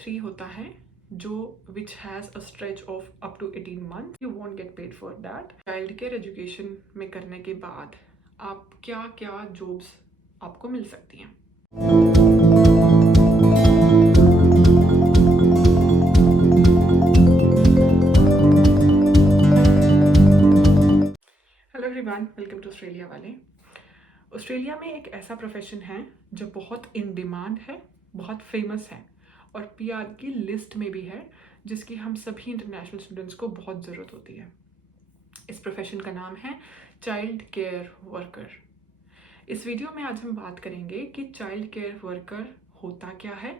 3 होता है जो which has a stretch of up to 18 month, you won't get paid for that. Child care education में करने के बाद आप क्या क्या जॉब्स आपको मिल सकती हैं। Hello everyone, welcome to Australia वाले। ऑस्ट्रेलिया में एक ऐसा प्रोफेशन है जो बहुत इन डिमांड है, बहुत फेमस है और पीआर की लिस्ट में भी है, जिसकी हम सभी इंटरनेशनल स्टूडेंट्स को बहुत ज़रूरत होती है। इस प्रोफेशन का नाम है चाइल्ड केयर वर्कर। इस वीडियो में आज हम बात करेंगे कि चाइल्ड केयर वर्कर होता क्या है,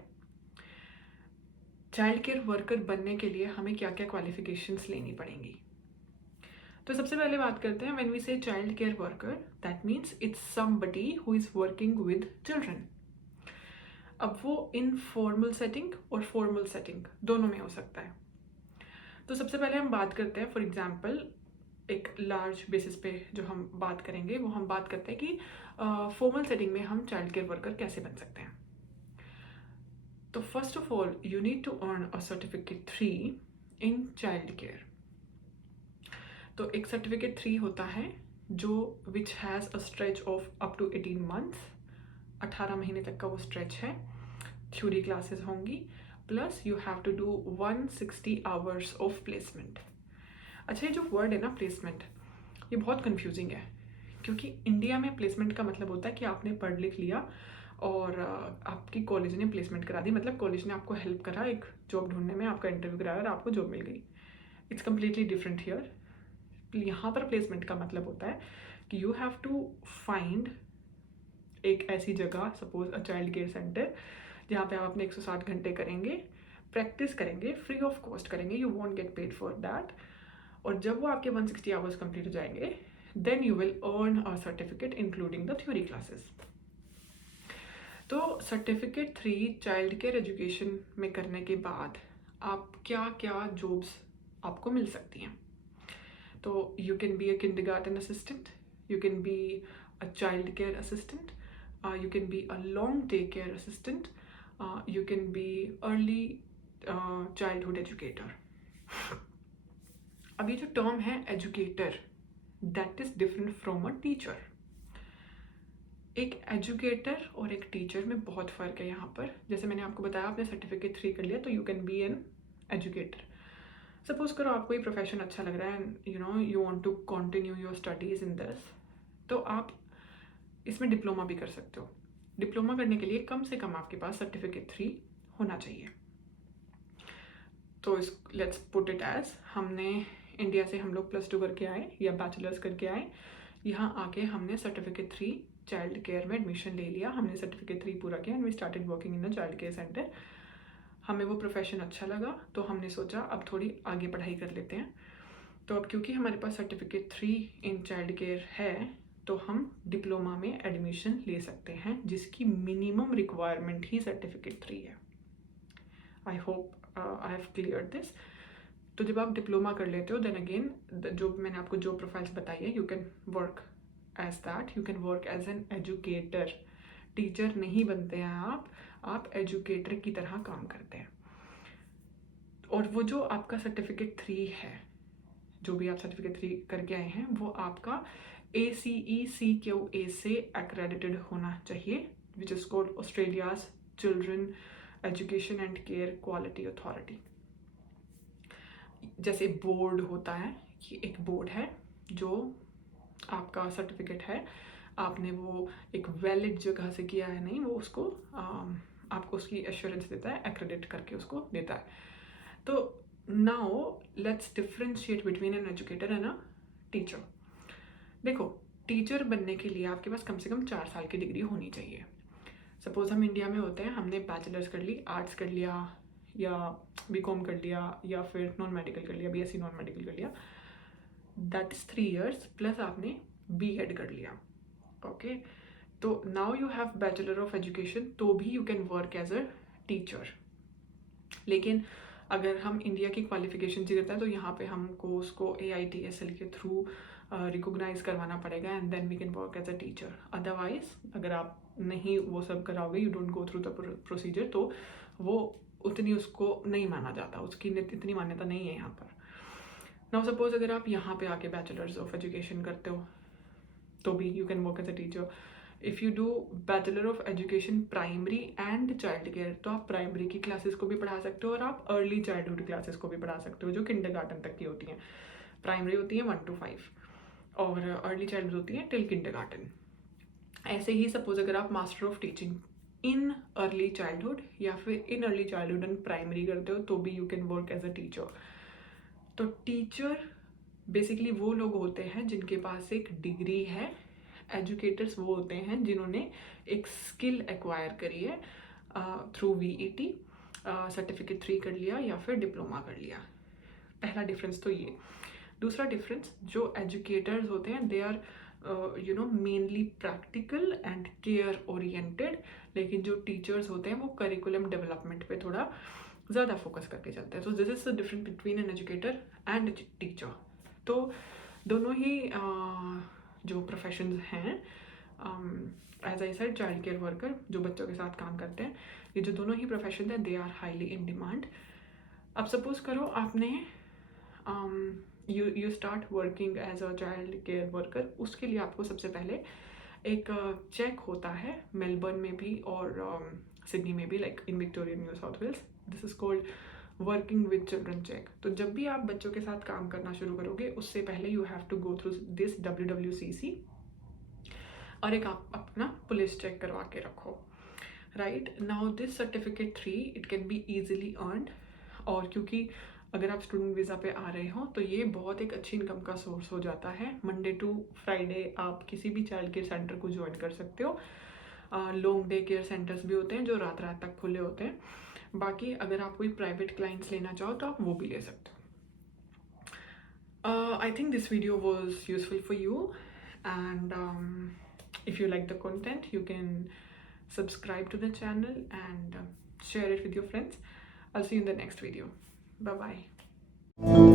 चाइल्ड केयर वर्कर बनने के लिए हमें क्या क्या क्वालिफिकेशंस लेनी पड़ेंगी। तो सबसे पहले बात करते हैं, व्हेन वी से child care worker, that means it's somebody who is working with children. अब वो इनफॉर्मल सेटिंग और फॉर्मल सेटिंग दोनों में हो सकता है। तो सबसे पहले हम बात करते हैं, फॉर एग्जांपल एक लार्ज बेसिस पे जो हम बात करेंगे वो हम बात करते हैं कि फॉर्मल सेटिंग में हम चाइल्ड केयर वर्कर कैसे बन सकते हैं। तो first of all you need to earn a certificate 3 in child care. तो एक सर्टिफिकेट 3 होता है जो which has a stretch of up to 18 months, 18 महीने तक का वो स्ट्रेच है। थ्योरी क्लासेस होंगी, plus you have to do 160 hours of placement. अच्छा, ये जो वर्ड है ना प्लेसमेंट, ये बहुत कंफ्यूजिंग है, क्योंकि इंडिया में प्लेसमेंट का मतलब होता है कि आपने पढ़ लिख लिया और आपकी कॉलेज ने प्लेसमेंट करा दी, मतलब कॉलेज ने आपको हेल्प करा एक जॉब ढूंढने में, आपका इंटरव्यू कराया और आपको जॉब मिल गई। It's completely different here. यहाँ पर प्लेसमेंट का मतलब होता है कि यू हैव टू फाइंड एक ऐसी जगह, suppose a child care centre, जहाँ पे आप अपने 160 घंटे करेंगे, प्रैक्टिस करेंगे, फ्री ऑफ कॉस्ट करेंगे, you won't get paid for that. और जब वो आपके 160 आवर्स कंप्लीट हो जाएंगे, then you will earn a certificate including the theory classes. तो सर्टिफिकेट 3 चाइल्ड केयर एजुकेशन में करने के बाद आप क्या क्या जॉब्स आपको मिल सकती हैं। तो you can be a kindergarten assistant, you can be a child care assistant, you can be a long day care assistant, you can be early childhood educator. अब ये जो टर्म है educator, that is different from a teacher. एक educator और एक teacher में बहुत फ़र्क है यहाँ पर। जैसे मैंने आपको बताया, आपने सर्टिफिकेट 3 कर लिया तो you can be an educator. Suppose करो आपको ये प्रोफेशन अच्छा लग रहा है, you want to continue your studies in this, तो आप इसमें डिप्लोमा भी कर सकते हो। डिप्लोमा करने के लिए कम से कम आपके पास सर्टिफिकेट 3 होना चाहिए। तो इस लेट्स पुट इट एज, हमने इंडिया से हम लोग +2 करके आए या बैचलर्स करके आए, यहाँ आके हमने सर्टिफिकेट 3 चाइल्ड केयर में एडमिशन ले लिया, हमने सर्टिफिकेट 3 पूरा किया and we started working in the child care centre. हमें वो प्रोफेशन अच्छा लगा तो हमने सोचा अब थोड़ी आगे पढ़ाई कर लेते हैं। तो अब क्योंकि हमारे पास सर्टिफिकेट 3 इन चाइल्ड केयर है, तो हम डिप्लोमा में एडमिशन ले सकते हैं, जिसकी मिनिमम रिक्वायरमेंट ही सर्टिफिकेट 3 है। I hope I have clear this. तो जब आप डिप्लोमा कर लेते हो, देन अगेन जो मैंने आपको जो प्रोफाइल्स बताई है, you can work as that, you can work as an educator. Teacher नहीं बनते हैं आप एजुकेटर की तरह काम करते हैं। और वो जो आपका सर्टिफिकेट 3 है, जो भी आप सर्टिफिकेट 3 करके आए हैं, वो आपका ACECQA से एक्रेडिटेड होना चाहिए, which is called Australia's children education and care quality authority. जैसे बोर्ड होता है, ये एक बोर्ड है जो आपका सर्टिफिकेट है, आपने वो एक वैलिड जगह से किया है, नहीं वो उसको आपको उसकी एश्योरेंस देता है, एक्रेडिट करके उसको देता है। तो now let's differentiate between an educator and a teacher. देखो, टीचर बनने के लिए आपके पास कम से कम 4 साल की डिग्री होनी चाहिए। सपोज हम इंडिया में होते हैं, हमने बैचलर्स कर ली, आर्ट्स कर लिया या BCom कर लिया या फिर नॉन मेडिकल कर लिया, BSc नॉन मेडिकल कर लिया, दैट इज 3 years प्लस आपने B.Ed कर लिया। ओके, तो now you have bachelor of education, तो भी you can work as a teacher. लेकिन अगर हम इंडिया की क्वालिफिकेशन से करते हैं तो यहाँ पे हमको उसको AITSL के थ्रू रिकोगनाइज करवाना पड़ेगा and then we can work as a teacher. Otherwise अगर आप नहीं वो सब कराओगे, you don't go through the procedure, तो वो उतनी उसको नहीं माना जाता, उसकी इतनी मान्यता नहीं है यहाँ पर। नाउ सपोज अगर आप यहाँ पे आके बैचलर्स ऑफ एजुकेशन करते हो तो भी you can work as a teacher. If you do bachelor of education primary and child care, तो आप प्राइमरी की क्लासेस को भी पढ़ा सकते हो और आप अर्ली चाइल्डहुड क्लासेस को भी पढ़ा सकते हो, जो किंडरगार्टन तक की होती हैं। प्राइमरी होती है 1 to 5 और अर्ली चाइल्ड होती है टिल किंडरगार्टन। ऐसे ही सपोज अगर आप master of teaching in early childhood या फिर in early childhood and primary करते हो तो भी you can work as a teacher. तो टीचर बेसिकली वो लोग होते हैं जिनके पास एक डिग्री है। एजुकेटर्स वो होते हैं जिन्होंने एक स्किल एक्वायर करी है थ्रू VET, सर्टिफिकेट 3 कर लिया या फिर डिप्लोमा कर लिया। पहला डिफरेंस तो ये। दूसरा डिफरेंस, जो एजुकेटर्स होते हैं they are mainly practical and care oriented, लेकिन जो टीचर्स होते हैं वो करिकुलम डेवलपमेंट पे थोड़ा ज़्यादा फोकस करके चलते हैं। So this is the difference between an educator and teacher. तो दोनों ही जो प्रोफेशंस हैं, as I said, child care worker जो बच्चों के साथ काम करते हैं, ये जो दोनों ही प्रोफेशन हैं they are highly in demand. अब सपोज करो आपने you start working as a child care worker, उसके लिए आपको सबसे पहले एक चेक होता है मेलबर्न में भी और सिडनी में भी, like in Victoria New South Wales. This is called working with children check. तो जब भी आप बच्चों के साथ काम करना शुरू करोगे उससे पहले you have to go through this WWCC और एक आप अपना पुलिस चेक करवा के रखो। Right now this certificate 3 it can be easily earned, और क्योंकि अगर आप स्टूडेंट वीज़ा पे आ रहे हो तो ये बहुत एक अच्छी इनकम का सोर्स हो जाता है। मंडे टू फ्राइडे आप किसी भी चाइल्ड केयर सेंटर को ज्वाइन कर सकते हो। लॉन्ग डे केयर सेंटर्स भी होते हैं जो रात रात तक खुले होते हैं। बाकी अगर आप कोई प्राइवेट क्लाइंट्स लेना चाहो तो आप वो भी ले सकते हो। I think this video was useful for you and if you like the content you can subscribe to the channel and share it with your friends. I'll see you in the next video. Bye bye.